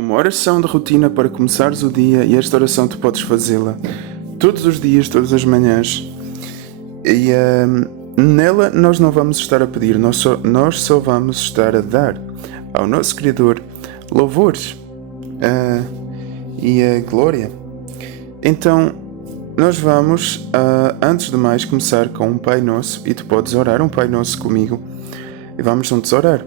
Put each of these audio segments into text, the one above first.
Uma oração de rotina para começares o dia, e esta oração tu podes fazê-la todos os dias, todas as manhãs. E nela nós não vamos estar a pedir, nós só vamos estar a dar ao nosso Criador louvores e a glória. Então nós vamos, antes de mais, começar com um Pai Nosso, e tu podes orar um Pai Nosso comigo, e vamos juntos orar.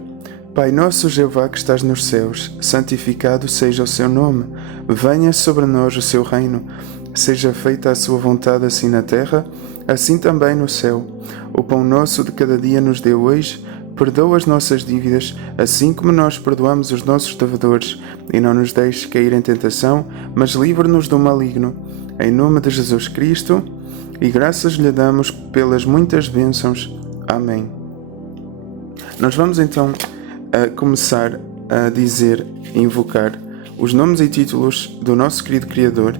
Pai nosso Jeová que estás nos céus, santificado seja o seu nome, venha sobre nós o seu reino, seja feita a sua vontade assim na terra, assim também no céu. O pão nosso de cada dia nos dê hoje, perdoa as nossas dívidas, assim como nós perdoamos os nossos devedores, e não nos deixes cair em tentação, mas livra-nos do maligno. Em nome de Jesus Cristo, e graças lhe damos pelas muitas bênçãos. Amém. Nós vamos então a começar a dizer, invocar os nomes e títulos do nosso querido Criador.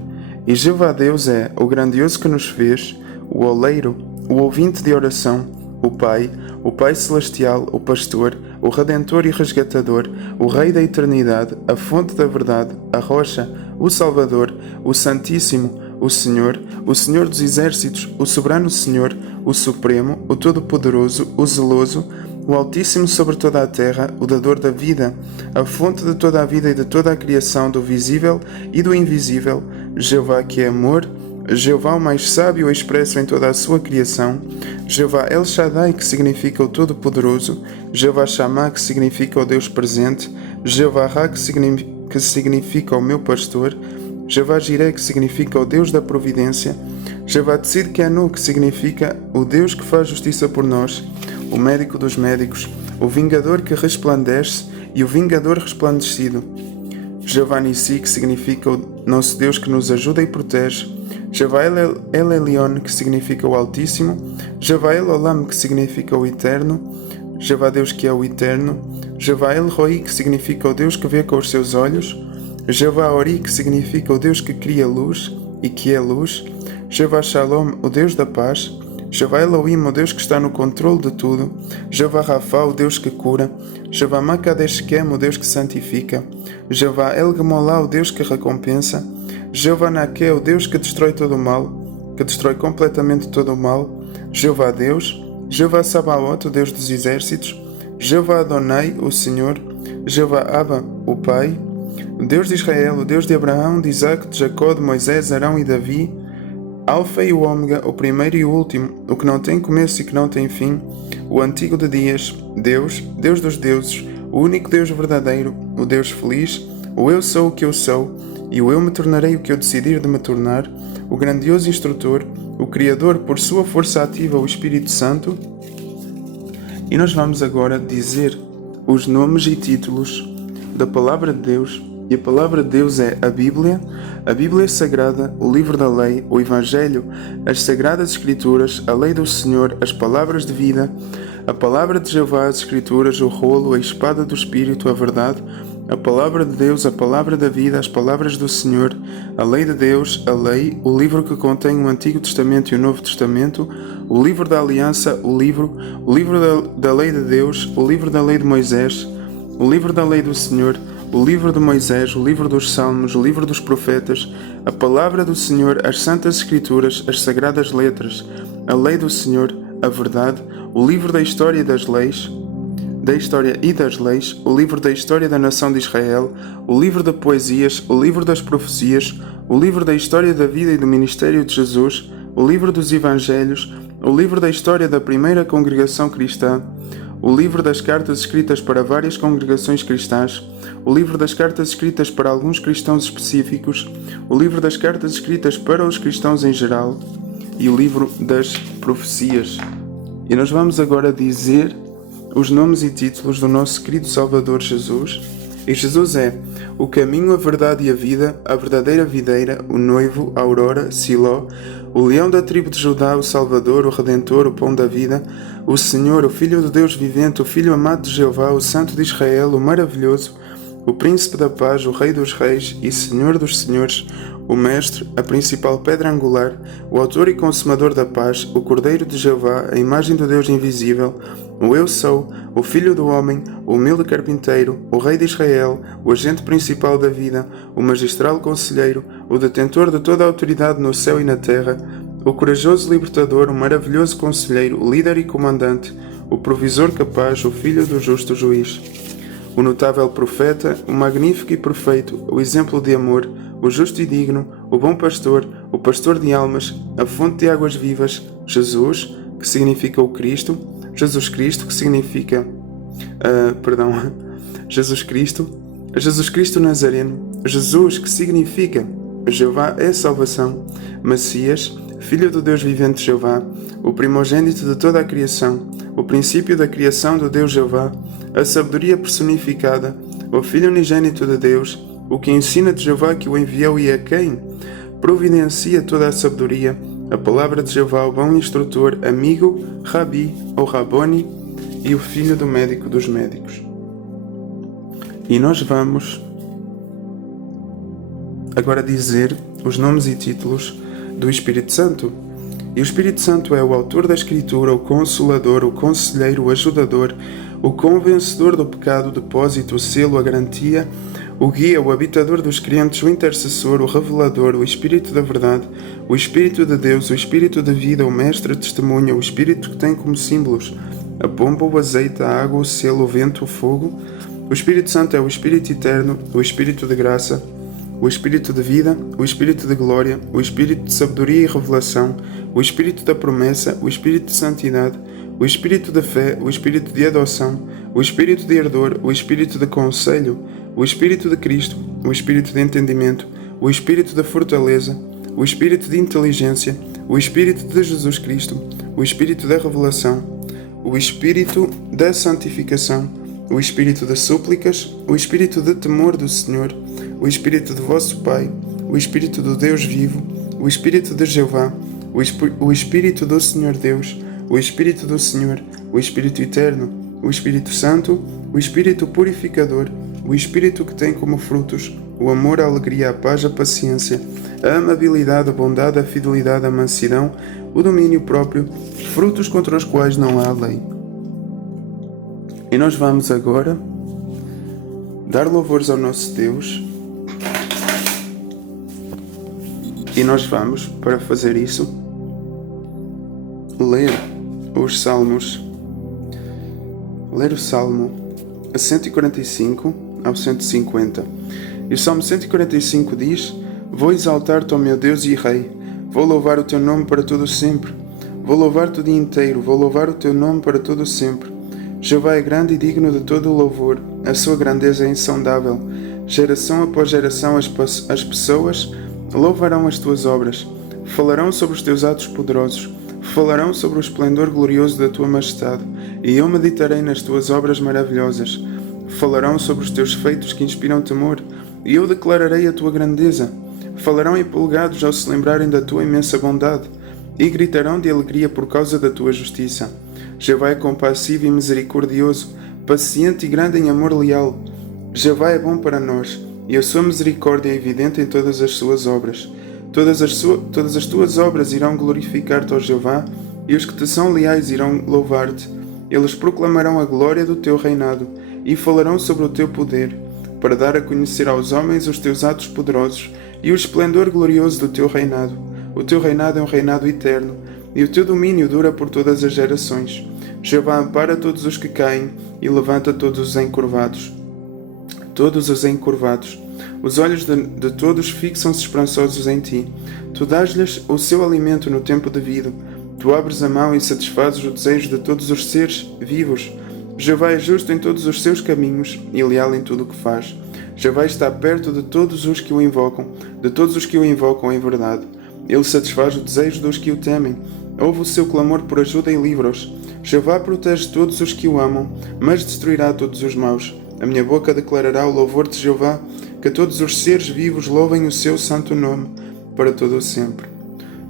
E Jeová Deus é o grandioso que nos fez, o oleiro, o ouvinte de oração, o Pai celestial, o pastor, o redentor e resgatador, o Rei da eternidade, a fonte da verdade, a rocha, o Salvador, o Santíssimo, o Senhor dos exércitos, o soberano Senhor, o Supremo, o Todo-Poderoso, o Zeloso, o Altíssimo sobre toda a terra, o dador da vida, a fonte de toda a vida e de toda a criação, do visível e do invisível, Jeová que é amor, Jeová o mais sábio expresso em toda a sua criação, Jeová El Shaddai, que significa o Todo-Poderoso, Jeová Shammah, que significa o Deus presente, Jeová Ra, que significa o meu pastor, Jeová Jireh, que significa o Deus da providência, Jeová Tzidkenu, que significa o Deus que faz justiça por nós, o médico dos médicos, o vingador que resplandece e o vingador resplandecido, Jeová Nissi, que significa o nosso Deus que nos ajuda e protege, Jeová El Elyon, que significa o Altíssimo, Jeová El Olam, que significa o Eterno, Jeová Deus que é o Eterno, Jeová El Roi, que significa o Deus que vê com os seus olhos, Jeová Ori, que significa o Deus que cria luz e que é luz, Jeová Shalom, o Deus da paz, Jeová Elohim, o Deus que está no controle de tudo, Jeová Rafa, o Deus que cura, Jeová Makadesh Shem, o Deus que santifica, Jeová El Gemolá, o Deus que recompensa, Jeová Naké, o Deus que destrói todo o mal, que destrói completamente todo o mal, Jeová Deus, Jeová Sabaoth, o Deus dos exércitos, Jeová Adonai, o Senhor, Jeová Abba, o Pai, o Deus de Israel, o Deus de Abraão, de Isaac, de Jacó, de Moisés, Arão e Davi, Alfa e o Ômega, o primeiro e o último, o que não tem começo e que não tem fim, o antigo de dias, Deus, Deus dos deuses, o único Deus verdadeiro, o Deus feliz, o eu sou o que eu sou, e o eu me tornarei o que eu decidir de me tornar, o grandioso instrutor, o Criador por sua força ativa, o Espírito Santo. E nós vamos agora dizer os nomes e títulos da Palavra de Deus. E a Palavra de Deus é a Bíblia Sagrada, o livro da lei, o Evangelho, as Sagradas Escrituras, a lei do Senhor, as palavras de vida, a Palavra de Jeová, as Escrituras, o rolo, a espada do Espírito, a verdade, a Palavra de Deus, a Palavra da vida, as palavras do Senhor, a lei de Deus, a lei, o livro que contém o Antigo Testamento e o Novo Testamento, o livro da Aliança, o livro da lei de Deus, o livro da lei de Moisés, o livro da lei do Senhor, o livro de Moisés, o livro dos Salmos, o livro dos Profetas, a Palavra do Senhor, as Santas Escrituras, as Sagradas Letras, a lei do Senhor, a verdade, o livro da história e das leis, o livro da história da nação de Israel, o livro de poesias, o livro das profecias, o livro da história da vida e do ministério de Jesus, o livro dos Evangelhos, o livro da história da primeira congregação cristã, o livro das cartas escritas para várias congregações cristãs, o livro das cartas escritas para alguns cristãos específicos, o livro das cartas escritas para os cristãos em geral e o livro das profecias. E nós vamos agora dizer os nomes e títulos do nosso querido Salvador Jesus. E Jesus é o caminho, a verdade e a vida, a verdadeira videira, o noivo, a aurora, Siló, o leão da tribo de Judá, o Salvador, o Redentor, o pão da vida, o Senhor, o Filho de Deus vivente, o Filho amado de Jeová, o Santo de Israel, o maravilhoso, o príncipe da paz, o rei dos reis e senhor dos senhores, o mestre, a principal pedra angular, o autor e consumador da paz, o cordeiro de Jeová, a imagem do Deus invisível, o eu sou, o filho do homem, o humilde carpinteiro, o rei de Israel, o agente principal da vida, o magistral conselheiro, o detentor de toda a autoridade no céu e na terra, o corajoso libertador, o maravilhoso conselheiro, o líder e comandante, o provisor capaz, o filho do justo juiz, o notável profeta, o magnífico e perfeito, o exemplo de amor, o justo e digno, o bom pastor, o pastor de almas, a fonte de águas vivas, Jesus, que significa o Cristo, Jesus Cristo, que significa... Jesus Cristo Nazareno, Jesus, que significa Jeová é salvação, Messias, Filho do Deus vivente Jeová, o primogênito de toda a criação, o princípio da criação do Deus Jeová, a sabedoria personificada, o Filho unigênito de Deus, o que ensina de Jeová que o enviou e a quem providencia toda a sabedoria, a palavra de Jeová, o bom instrutor, amigo, Rabi ou Raboni e o filho do médico dos médicos. E nós vamos agora dizer os nomes e títulos do Espírito Santo. E o Espírito Santo é o autor da Escritura, o Consolador, o Conselheiro, o Ajudador, o Convencedor do pecado, o depósito, o selo, a garantia, o Guia, o Habitador dos crentes, o Intercessor, o Revelador, o Espírito da Verdade, o Espírito de Deus, o Espírito da Vida, o Mestre Testemunha, o Espírito que tem como símbolos a pomba, o azeite, a água, o selo, o vento, o fogo. O Espírito Santo é o Espírito Eterno, o Espírito de Graça, o Espírito de Vida, o Espírito de Glória, o Espírito de Sabedoria e Revelação, o Espírito da Promessa, o Espírito de Santidade, o Espírito da Fé, o Espírito de Adoção, o Espírito de Ardor, o Espírito de Conselho, o Espírito de Cristo, o Espírito de Entendimento, o Espírito da Fortaleza, o Espírito de Inteligência, o Espírito de Jesus Cristo, o Espírito da Revelação, o Espírito da Santificação, o Espírito das Súplicas, o Espírito de Temor do Senhor, o Espírito de vosso Pai, o Espírito do Deus vivo, o Espírito de Jeová, o Espírito do Senhor Deus, o Espírito do Senhor, o Espírito Eterno, o Espírito Santo, o Espírito Purificador, o Espírito que tem como frutos o amor, a alegria, a paz, a paciência, a amabilidade, a bondade, a fidelidade, a mansidão, o domínio próprio, frutos contra os quais não há lei. E nós vamos agora dar louvores ao nosso Deus. E nós vamos, para fazer isso, ler os Salmos. Ler o Salmo 145 ao 150. E o Salmo 145 diz: Vou exaltar-te, ó meu Deus e Rei. Vou louvar o teu nome para todo sempre. Vou louvar-te o dia inteiro. Vou louvar o teu nome para todo sempre. Jeová é grande e digno de todo o louvor. A sua grandeza é insondável. Geração após geração as pessoas louvarão as tuas obras. Falarão sobre os teus atos poderosos. Falarão sobre o esplendor glorioso da tua majestade. E eu meditarei nas tuas obras maravilhosas. Falarão sobre os teus feitos que inspiram temor. E eu declararei a tua grandeza. Falarão empolgados ao se lembrarem da tua imensa bondade. E gritarão de alegria por causa da tua justiça. Jeová é compassivo e misericordioso, paciente e grande em amor leal. Jeová é bom para nós, e a sua misericórdia é evidente em todas as suas obras. Todas as tuas obras irão glorificar-te, ó Jeová, e os que te são leais irão louvar-te. Eles proclamarão a glória do teu reinado, e falarão sobre o teu poder, para dar a conhecer aos homens os teus atos poderosos e o esplendor glorioso do teu reinado. O teu reinado é um reinado eterno, e o teu domínio dura por todas as gerações. Jeová ampara todos os que caem e levanta todos os encurvados. Os olhos de todos fixam-se esperançosos em ti. Tu dás-lhes o seu alimento no tempo devido. Tu abres a mão e satisfazes o desejo de todos os seres vivos. Jeová é justo em todos os seus caminhos e leal em tudo o que faz. Jeová está perto de todos os que o invocam, em verdade. Ele satisfaz o desejo dos que o temem. Ouve o seu clamor por ajuda e livra-os. Jeová protege todos os que o amam, mas destruirá todos os maus. A minha boca declarará o louvor de Jeová, que todos os seres vivos louvem o seu santo nome, para todo o sempre.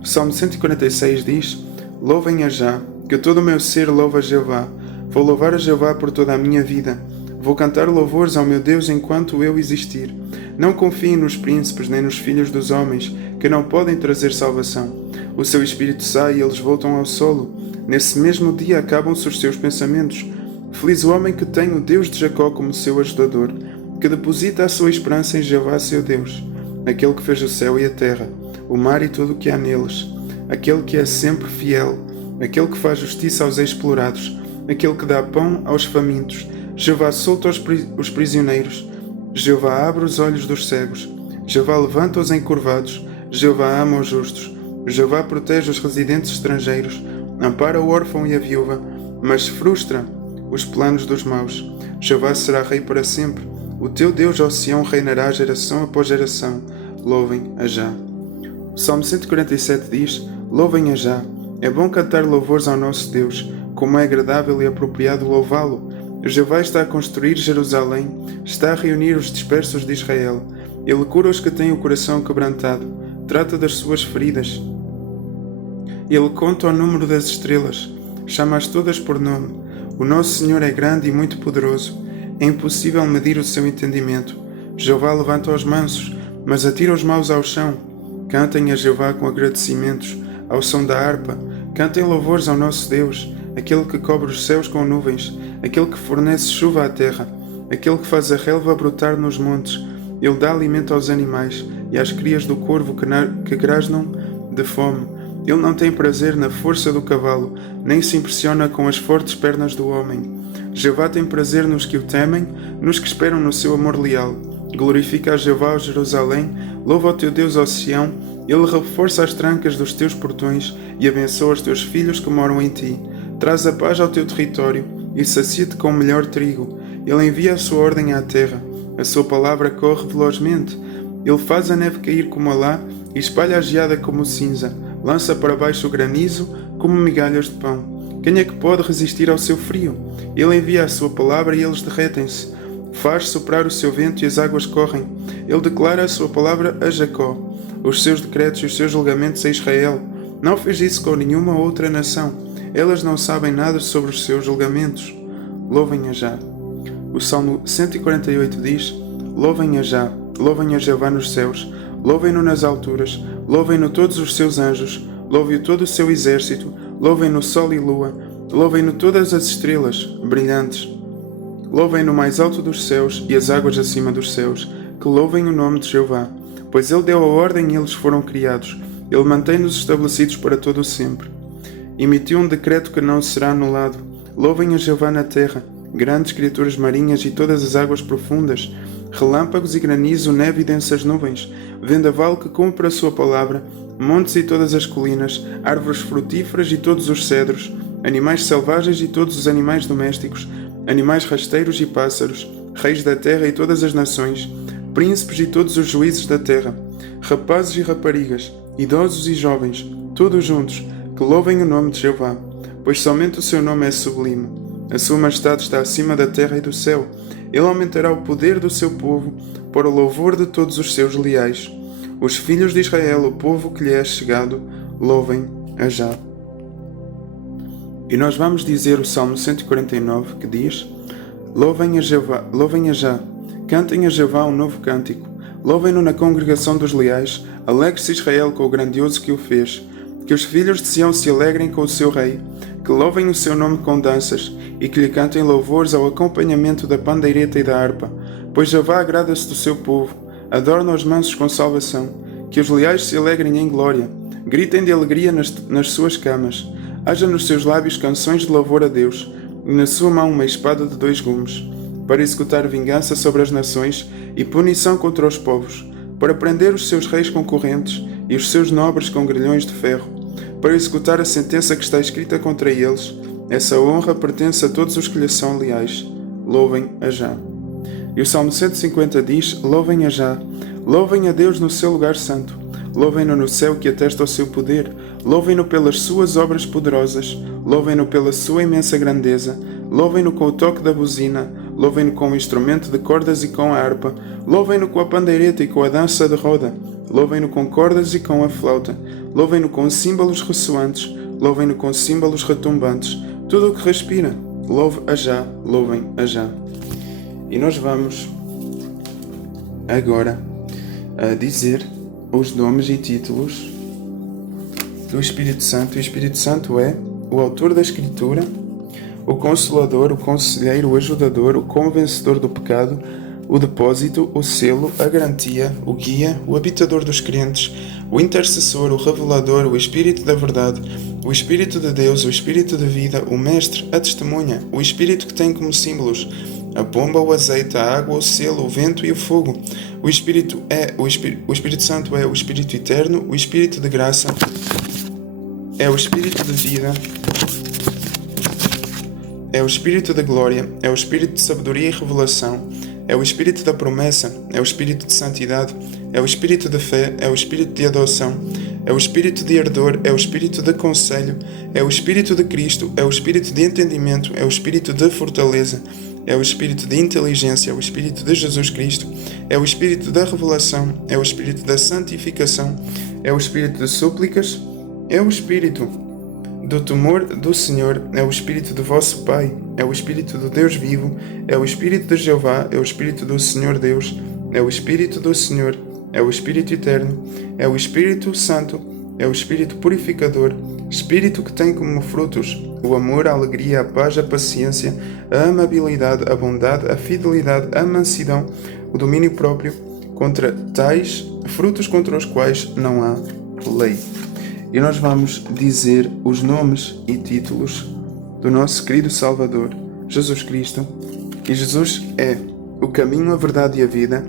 O Salmo 146 diz: Louvem a Já, que todo o meu ser louva a Jeová. Vou louvar a Jeová por toda a minha vida. Vou cantar louvores ao meu Deus enquanto eu existir. Não confiem nos príncipes nem nos filhos dos homens, que não podem trazer salvação. O seu espírito sai e eles voltam ao solo. Nesse mesmo dia acabam-se os seus pensamentos. Feliz o homem que tem o Deus de Jacó como seu ajudador, que deposita a sua esperança em Jeová seu Deus, aquele que fez o céu e a terra, o mar e tudo o que há neles, aquele que é sempre fiel, aquele que faz justiça aos explorados, aquele que dá pão aos famintos. Jeová solta os prisioneiros, Jeová abre os olhos dos cegos, Jeová levanta os encurvados, Jeová ama os justos, Jeová protege os residentes estrangeiros, ampara o órfão e a viúva, mas frustra os planos dos maus. Jeová será rei para sempre. O teu Deus, ó Sião, reinará geração após geração. Louvem a Já. O Salmo 147 diz: Louvem a Já. É bom cantar louvores ao nosso Deus, como é agradável e apropriado louvá-lo. Jeová está a construir Jerusalém, está a reunir os dispersos de Israel. Ele cura os que têm o coração quebrantado, trata das suas feridas. Ele conta o número das estrelas, chama-as todas por nome. O nosso Senhor é grande e muito poderoso, é impossível medir o seu entendimento. Jeová levanta os mansos, mas atira os maus ao chão. Cantem a Jeová com agradecimentos, ao som da harpa. Cantem louvores ao nosso Deus, aquele que cobre os céus com nuvens, aquele que fornece chuva à terra, aquele que faz a relva brotar nos montes. Ele dá alimento aos animais e às crias do corvo que grasnam de fome. Ele não tem prazer na força do cavalo, nem se impressiona com as fortes pernas do homem. Jeová tem prazer nos que o temem, nos que esperam no seu amor leal. Glorifica a Jeová, ó Jerusalém, louva o teu Deus, ó Sião. Ele reforça as trancas dos teus portões e abençoa os teus filhos que moram em ti. Traz a paz ao teu território e sacia-te com o melhor trigo. Ele envia a sua ordem à terra, a sua palavra corre velozmente. Ele faz a neve cair como a lã e espalha a geada como cinza. Lança para baixo o granizo como migalhas de pão. Quem é que pode resistir ao seu frio? Ele envia a sua palavra e eles derretem-se. Faz soprar o seu vento e as águas correm. Ele declara a sua palavra a Jacó, os seus decretos e os seus julgamentos a Israel. Não fez isso com nenhuma outra nação. Elas não sabem nada sobre os seus julgamentos. Louvem a Já. O Salmo 148 diz: Louvem a Já, louvem a Jeová nos céus, louvem-no nas alturas, louvem-no todos os seus anjos, louvem-o todo o seu exército, louvem-no sol e lua, louvem-no todas as estrelas brilhantes. Louvem-no mais alto dos céus e as águas acima dos céus, que louvem o nome de Jeová. Pois ele deu a ordem e eles foram criados. Ele mantém-nos estabelecidos para todo o sempre. Emitiu um decreto que não será anulado. Louvem a Jeová na terra, grandes criaturas marinhas e todas as águas profundas, relâmpagos e granizo, neve e densas nuvens, vendaval que cumpre a sua palavra, montes e todas as colinas, árvores frutíferas e todos os cedros, animais selvagens e todos os animais domésticos, animais rasteiros e pássaros, reis da terra e todas as nações, príncipes e todos os juízes da terra, rapazes e raparigas, idosos e jovens, todos juntos, que louvem o nome de Jeová, pois somente o seu nome é sublime. A sua majestade está acima da terra e do céu. Ele aumentará o poder do seu povo para o louvor de todos os seus leais. Os filhos de Israel, o povo que lhe é chegado, louvem a Já. E nós vamos dizer o Salmo 149, que diz: Louvem a Já, cantem a Jeová um novo cântico, louvem-no na congregação dos leais, alegre-se Israel com o grandioso que o fez, que os filhos de Sião se alegrem com o seu rei, que louvem o seu nome com danças, e que lhe cantem louvores ao acompanhamento da pandeireta e da harpa, pois Jeová agrada-se do seu povo, adorna os mansos com salvação, que os leais se alegrem em glória, gritem de alegria nas suas camas, haja nos seus lábios canções de louvor a Deus, e na sua mão uma espada de 2 gumes, para executar vingança sobre as nações e punição contra os povos, para prender os seus reis concorrentes e os seus nobres com grilhões de ferro, para executar a sentença que está escrita contra eles. Essa honra pertence a todos os que lhe são leais. Louvem a Já. E o Salmo 150 diz: Louvem a Já, louvem a Deus no seu lugar santo, louvem-no no céu que atesta o seu poder, louvem-no pelas suas obras poderosas, louvem-no pela sua imensa grandeza, louvem-no com o toque da buzina, louvem-no com o instrumento de cordas e com a harpa, louvem-no com a pandeireta e com a dança de roda, louvem-no com cordas e com a flauta, louvem-no com símbolos ressoantes, louvem-no com símbolos retumbantes, tudo o que respira, louve a Já, louvem a Já. E nós vamos agora dizer os nomes e títulos do Espírito Santo. O Espírito Santo é o autor da Escritura, o Consolador, o Conselheiro, o Ajudador, o Convencedor do pecado, o depósito, o selo, a garantia, o guia, o habitador dos crentes, o intercessor, o revelador, o Espírito da verdade, o Espírito de Deus, o Espírito de vida, o Mestre, a testemunha, o Espírito que tem como símbolos a pomba, o azeite, a água, o selo, o vento e o fogo. O Espírito Santo é o Espírito eterno, o Espírito de graça é o Espírito de vida, é o Espírito de glória, é o Espírito de sabedoria e revelação, é o Espírito da promessa, é o Espírito de santidade, é o Espírito de fé, é o Espírito de adoção, é o Espírito de ardor, é o Espírito de conselho, é o Espírito de Cristo, é o Espírito de entendimento, é o Espírito de fortaleza, é o Espírito de inteligência, é o Espírito de Jesus Cristo, é o Espírito da revelação, é o Espírito da santificação, é o Espírito de súplicas, é o Espírito do temor do Senhor, é o Espírito do vosso Pai, é o Espírito do Deus vivo, é o Espírito de Jeová, é o Espírito do Senhor Deus, é o Espírito do Senhor, é o Espírito eterno, é o Espírito Santo, é o Espírito purificador, Espírito que tem como frutos o amor, a alegria, a paz, a paciência, a amabilidade, a bondade, a fidelidade, a mansidão, o domínio próprio, contra tais frutos contra os quais não há lei. E nós vamos dizer os nomes e títulos do nosso querido Salvador, Jesus Cristo. E Jesus é o caminho, a verdade e a vida,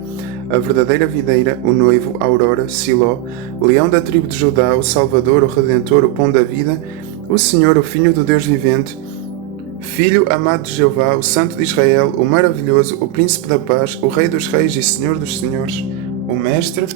a verdadeira videira, o noivo, a aurora, Siló, leão da tribo de Judá, o Salvador, o Redentor, o pão da vida, o Senhor, o Filho do Deus vivente, Filho amado de Jeová, o Santo de Israel, o maravilhoso, o Príncipe da paz, o Rei dos reis e Senhor dos senhores, o Mestre,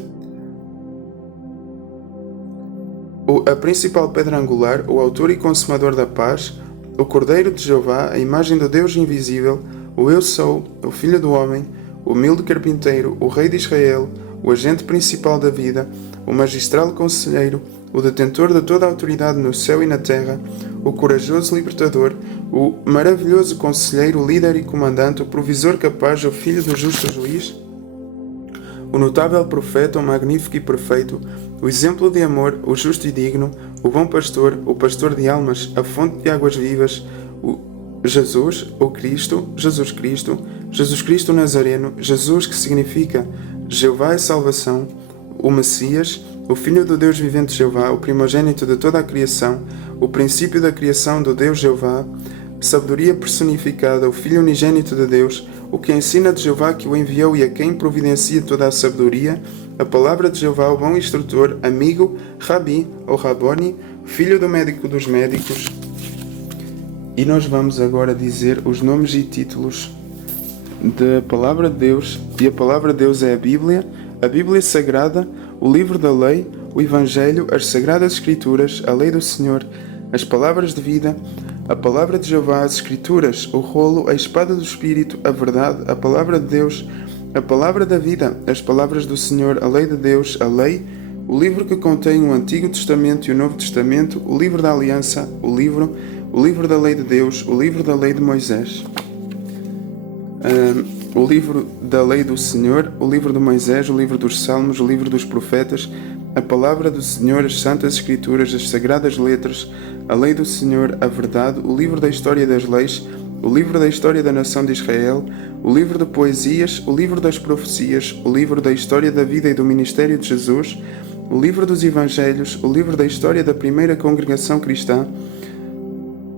a principal pedra angular, o autor e consumador da paz, o Cordeiro de Jeová, a imagem do Deus invisível, o Eu Sou, o Filho do Homem, o humilde carpinteiro, o Rei de Israel, o agente principal da vida, o magistral conselheiro, o detentor de toda a autoridade no céu e na terra, o corajoso libertador, o maravilhoso conselheiro, líder e comandante, o provisor capaz, o filho do justo juiz, o notável profeta, o magnífico e perfeito, o exemplo de amor, o justo e digno, o bom pastor, o pastor de almas, a fonte de águas vivas, o Jesus, o Cristo, Jesus Cristo Nazareno, Jesus que significa Jeová é salvação, o Messias, o Filho do Deus vivente Jeová, o primogênito de toda a criação, o princípio da criação do Deus Jeová, sabedoria personificada, o Filho unigênito de Deus, o que ensina de Jeová que o enviou e a quem providencia toda a sabedoria, a palavra de Jeová, o bom instrutor, amigo, Rabi, ou Raboni, filho do médico dos médicos. E nós vamos agora dizer os nomes e títulos da Palavra de Deus, e a Palavra de Deus é a Bíblia Sagrada, o livro da lei, o Evangelho, as Sagradas Escrituras, a lei do Senhor, as palavras de vida, a Palavra de Jeová, as Escrituras, o rolo, a espada do Espírito, a verdade, a Palavra de Deus, a Palavra da vida, as palavras do Senhor, a lei de Deus, a lei, o livro que contém o Antigo Testamento e o Novo Testamento, o livro da Aliança, o livro da lei de Deus, o livro da lei de Moisés, o livro da lei do Senhor, o livro de Moisés, o livro dos Salmos, o livro dos profetas, a palavra do Senhor, as Santas Escrituras, as Sagradas Letras, a lei do Senhor, a verdade, o livro da história das leis, o livro da história da nação de Israel, o livro de poesias, o livro das profecias, o livro da história da vida e do ministério de Jesus, o livro dos Evangelhos, o livro da história da primeira congregação cristã,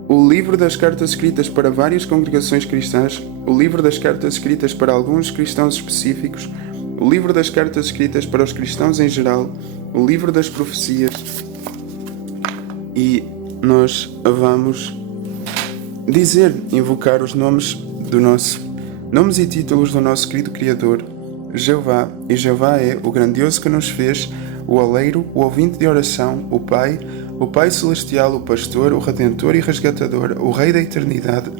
o livro das cartas escritas para várias congregações cristãs, o livro das cartas escritas para alguns cristãos específicos, o livro das cartas escritas para os cristãos em geral, o livro das profecias. E nós vamos invocar os nomes e títulos do nosso querido Criador, Jeová. E Jeová é o grandioso que nos fez, o oleiro, o ouvinte de oração, o Pai celestial, o pastor, o redentor e resgatador, o Rei da eternidade,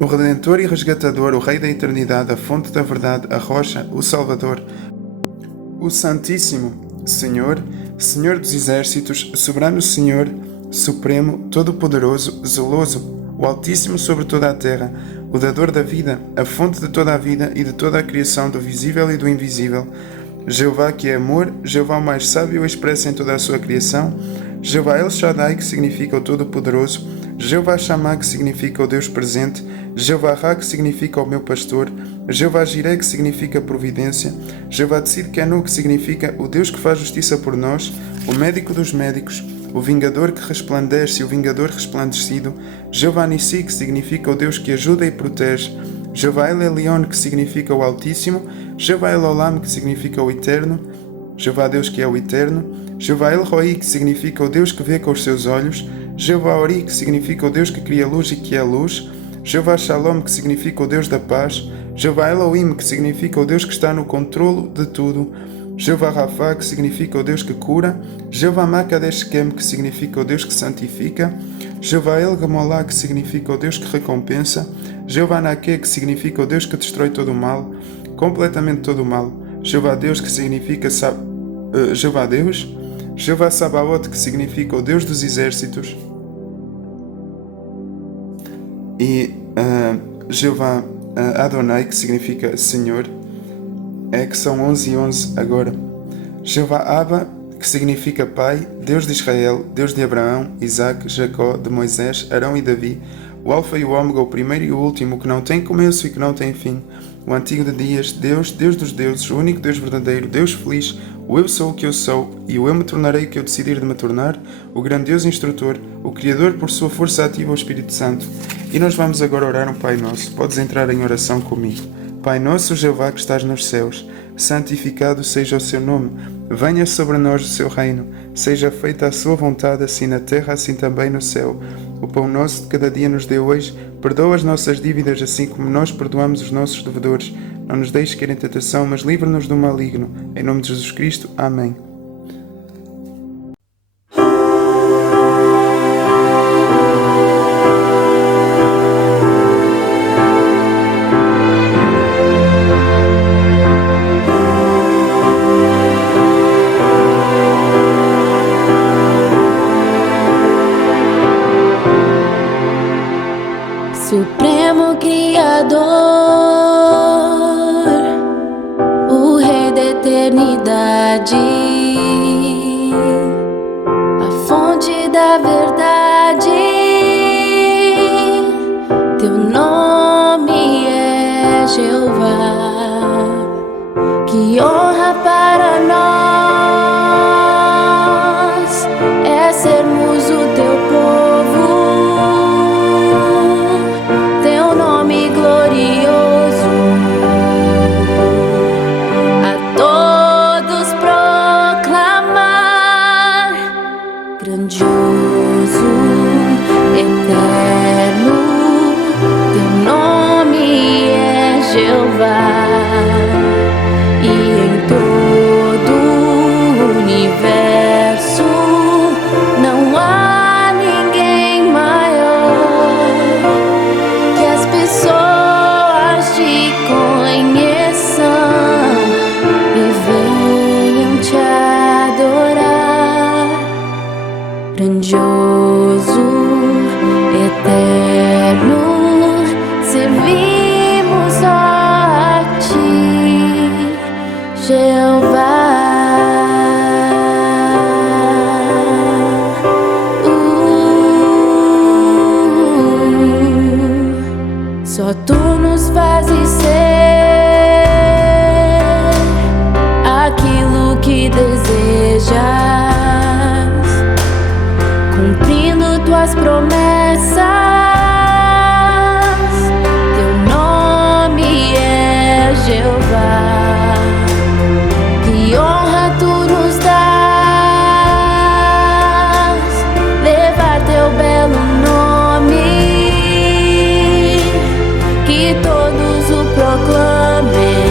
o redentor e resgatador, o Rei da eternidade, a fonte da verdade, a rocha, o Salvador, o Santíssimo Senhor, Senhor dos exércitos, soberano Senhor, supremo, todo-poderoso, zeloso, o Altíssimo sobre toda a terra, o dador da vida, a fonte de toda a vida e de toda a criação, do visível e do invisível. Jeová, que é amor, Jeová o mais sábio, expresso em toda a sua criação. Jeová El Shaddai, que significa o Todo-Poderoso. Jeová Shammah, que significa o Deus presente. Jeová Ra, que significa o meu pastor. Jeová Jireh, que significa providência. Jeová Tzidkenu, que significa o Deus que faz justiça por nós, o médico dos médicos, o vingador que resplandece e o vingador resplandecido. Jeová Nissi, que significa o Deus que ajuda e protege. Jeová El Elyon, que significa o Altíssimo. Jeová El Olam, que significa o Eterno. Jeová Deus que é o Eterno. Jeová El Roi, que significa o Deus que vê com os seus olhos. Jeová Ori, que significa o Deus que cria luz e que é luz. Jeová Shalom, que significa o Deus da paz. Jeová Elohim, que significa o Deus que está no controlo de tudo. Jeová Rafa, que significa o Deus que cura. Jeová Makadesh Kem, que significa o Deus que santifica. Jeová El Gamolá, que significa o Deus que recompensa. Jeová Naque, que significa o Deus que destrói todo o mal, completamente todo o mal. Jeová Deus, que significa Jeová Deus. Jeová Sabaoth, que significa o Deus dos exércitos. E Jeová Adonai, que significa Senhor. É que são 11 e 11 agora. Jeová Abba, que significa Pai, Deus de Israel, Deus de Abraão, Isaac, Jacó, de Moisés, Arão e Davi, o Alfa e o Ômega, o primeiro e o último, que não tem começo e que não tem fim, o antigo de dias, Deus, Deus dos deuses, o único Deus verdadeiro, Deus feliz, o eu sou o que eu sou, e o eu me tornarei o que eu decidir de me tornar, o grandioso instrutor, o Criador por sua força ativa, o Espírito Santo. E nós vamos agora orar um Pai Nosso. Podes entrar em oração comigo. Pai nosso, Jeová, que estás nos céus, santificado seja o seu nome. Venha sobre nós o seu reino. Seja feita a sua vontade, assim na terra, assim também no céu. O pão nosso de cada dia nos dê hoje. Perdoa as nossas dívidas, assim como nós perdoamos os nossos devedores. Não nos deixes cair em tentação, mas livra-nos do maligno. Em nome de Jesus Cristo. Amém. Supremo Criador, o Rei da eternidade, a fonte da verdade, teu nome é Jeová. Que honra para nós é sermos o teu povo. Grandioso, eterno, teu nome é Jeová, e em todo o universo não há ninguém maior. Que as pessoas te conheçam e venham te adorar. Grandioso, eterno, servimos a ti, Jeová. Só tu nos fazes ser aquilo que desejas, cumprindo tuas promessas. Teu nome é Jeová. Que honra tu nos dás, levar teu belo nome, que todos o proclamem.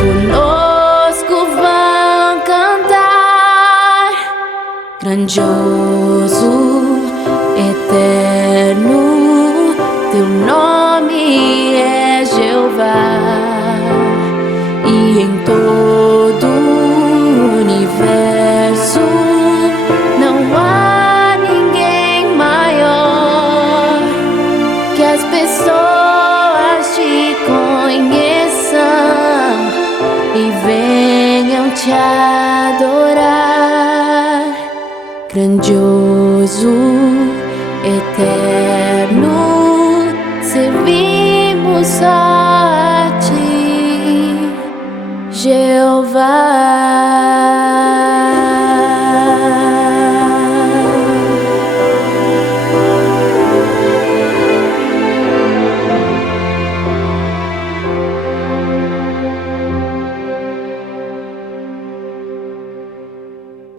Conosco vão cantar. Grandioso, eterno, teu nome é Jeová, e em todo o universo não há ninguém maior. te adorar, grandioso, eterno, servimos só a ti, Jeová.